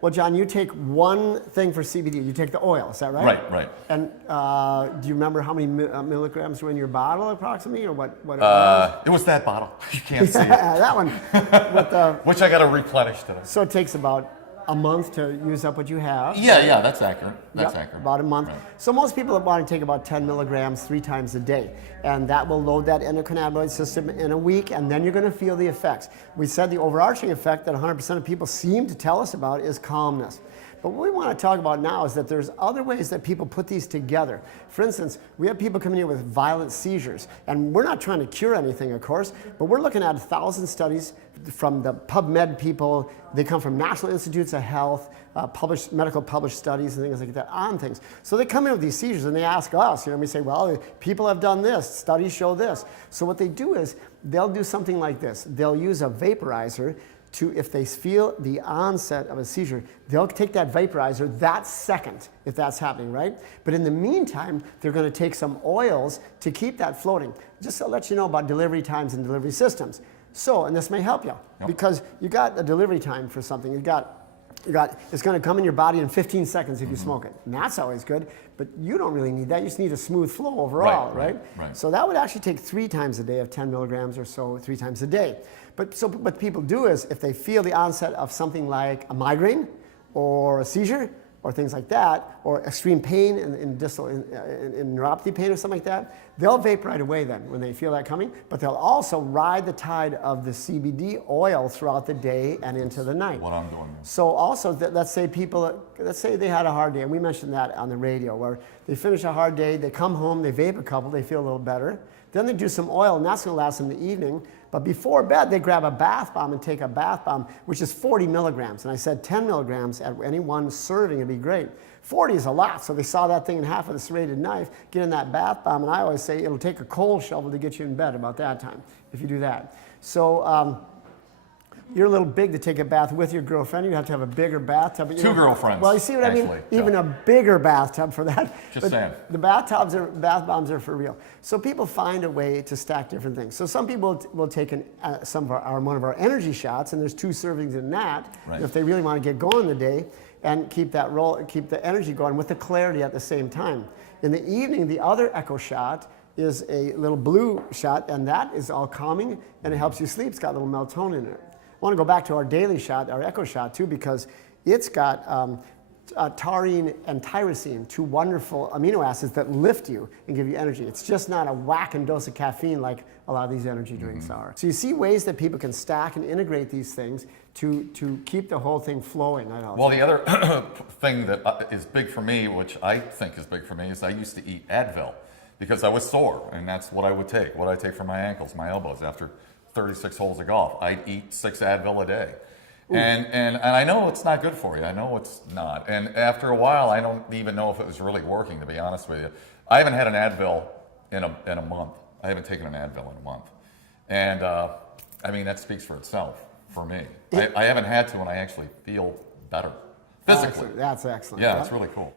Well, John, you take one thing for CBD. You take the oil, is that right? Right. And do you remember how many milligrams were in your bottle approximately, or what it was? It was that bottle. You can't see it. That one. Which I got to replenish today. So it takes about a month to use up what you have. Yeah, that's accurate. That's accurate. About a month. Right. So most people want to take about 10 milligrams 3 times a day, and that will load that endocannabinoid system in a week, and then you're going to feel the effects. We said the overarching effect that 100% of people seem to tell us about is calmness. But what we want to talk about now is that there's other ways that people put these together. For instance, we have people coming in with violent seizures, and we're not trying to cure anything, of course, but we're looking at 1,000 studies from the PubMed people. They come from National Institutes of Health, medical published studies and things like that on things. So they come in with these seizures and they ask us, and we say, well, people have done this, studies show this. So what they do is they'll do something like this. They'll use a vaporizer to, if they feel the onset of a seizure, they'll take that vaporizer that second, if that's happening, right? But in the meantime, they're going to take some oils to keep that floating. Just to let you know about delivery times and delivery systems. So, and this may help you, because you got a delivery time for something. It's going to come in your body in 15 seconds if you smoke it. And that's always good, but you don't really need that. You just need a smooth flow overall, right? So that would actually take 3 times a day of 10 milligrams or so, 3 times a day. But so what people do is, if they feel the onset of something like a migraine or a seizure or things like that, or extreme pain in neuropathy pain or something like that, they'll vape right away then when they feel that coming, but they'll also ride the tide of the CBD oil throughout the day and into the night. What I'm doing. So also, let's say they had a hard day, and we mentioned that on the radio, where they finish a hard day, they come home, they vape a couple, they feel a little better, then they do some oil, and that's going to last them the evening. But before bed, they grab a bath bomb and take a bath bomb, which is 40 milligrams. And I said 10 milligrams at any one serving would be great. 40 is a lot, so they saw that thing in half with a serrated knife, get in that bath bomb, and I always say it'll take a coal shovel to get you in bed about that time, if you do that. So you're a little big to take a bath with your girlfriend. You have to have a bigger bathtub. But 2 girlfriends. Well, you see what I mean? Even a bigger bathtub for that. Just saying. The bath bombs are for real. So people find a way to stack different things. So some people will take one of our energy shots, and there's 2 servings in that, if they really want to get going in the day, and keep the energy going with the clarity at the same time. In the evening, the other echo shot is a little blue shot, and that is all calming, and it helps you sleep. It's got a little melatonin in it. I want to go back to our daily shot, our echo shot too, because it's got taurine and tyrosine, 2 wonderful amino acids that lift you and give you energy. It's just not a whacking dose of caffeine like a lot of these energy drinks are. So you see ways that people can stack and integrate these things to keep the whole thing flowing. Well, the other thing that is big for me, which I think is big for me, is I used to eat Advil because I was sore, and that's what I would take. What I take for my ankles, my elbows after 36 holes of golf. I'd eat 6 Advil a day. And I know it's not good for you. I know it's not. And after a while, I don't even know if it was really working, to be honest with you. I haven't had an Advil in a month. I haven't taken an Advil in a month. And I mean, that speaks for itself for me. I haven't had to, and I actually feel better physically. That's excellent. Yeah, it's really cool.